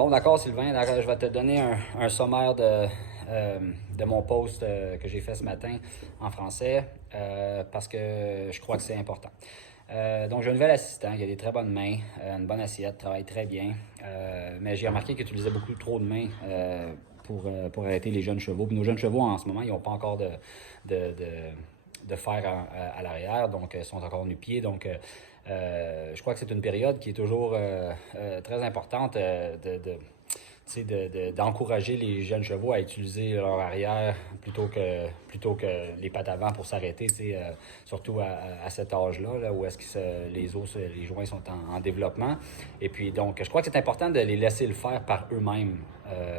Bon, d'accord, Sylvain. Je vais te donner un sommaire de mon post que j'ai fait ce matin en français parce que je crois que c'est important. Donc, j'ai un nouvel assistant qui a des très bonnes mains, une bonne assiette, travaille très bien. Mais j'ai remarqué qu'il utilisait beaucoup trop de mains pour arrêter les jeunes chevaux. Puis nos jeunes chevaux, en ce moment, ils n'ont pas encore de, de fer à l'arrière, donc ils sont encore nu-pieds. Donc, je crois que c'est une période qui est toujours très importante d'encourager les jeunes chevaux à utiliser leur arrière plutôt que les pattes avant pour s'arrêter, surtout à cet âge-là, là, où est-ce que les os, les joints sont en développement. Et puis, donc, je crois que c'est important de les laisser le faire par eux-mêmes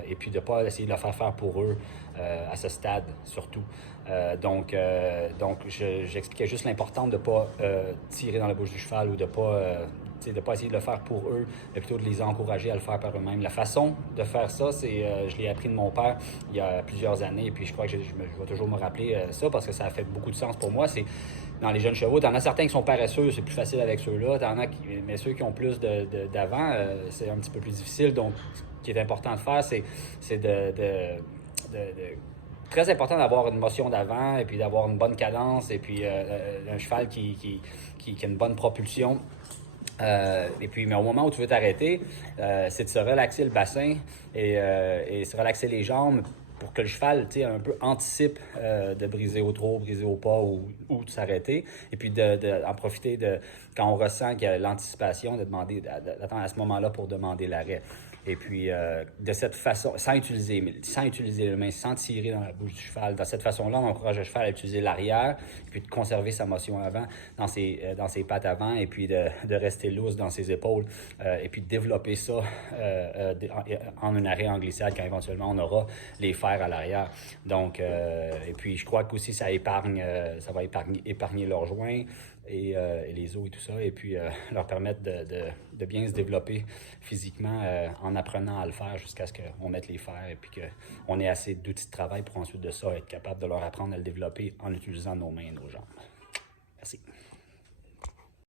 et puis de ne pas essayer de le faire pour eux à ce stade, surtout. Donc j'expliquais juste l'importance de ne pas tirer dans la bouche du cheval ou de ne pas essayer de le faire pour eux, mais plutôt de les encourager à le faire par eux-mêmes. La façon de faire ça, je l'ai appris de mon père il y a plusieurs années, et puis je crois que je vais toujours me rappeler ça parce que ça a fait beaucoup de sens pour moi. C'est dans les jeunes chevaux, t'en as certains qui sont paresseux, c'est plus facile avec ceux-là, mais ceux qui ont plus d'avant, c'est un petit peu plus difficile. Donc, ce qui est important de faire, c'est très important d'avoir une motion d'avant et puis d'avoir une bonne cadence et puis un cheval qui a une bonne propulsion. Et puis, mais au moment où tu veux t'arrêter, c'est de se relaxer le bassin et se relaxer les jambes pour que le cheval, un peu anticipe de briser au trot, briser au pas ou de s'arrêter. Et puis en profiter quand on ressent qu'il y a l'anticipation, d'attendre à ce moment-là pour demander l'arrêt. Et puis, de cette façon, sans utiliser les mains, sans tirer dans la bouche du cheval, de cette façon-là, on encourage le cheval à utiliser l'arrière, et puis de conserver sa motion avant dans ses pattes avant, et puis de rester loose dans ses épaules, et puis de développer ça en un arrêt en glissade quand éventuellement on aura les fers à l'arrière. Donc, et puis je crois qu'aussi ça va épargner leurs joints et les os et tout ça, et puis leur permettre de bien se développer physiquement en apprenant à le faire jusqu'à ce qu'on mette les fers et puis qu'on ait assez d'outils de travail pour ensuite de ça être capable de leur apprendre à le développer en utilisant nos mains et nos jambes. Merci.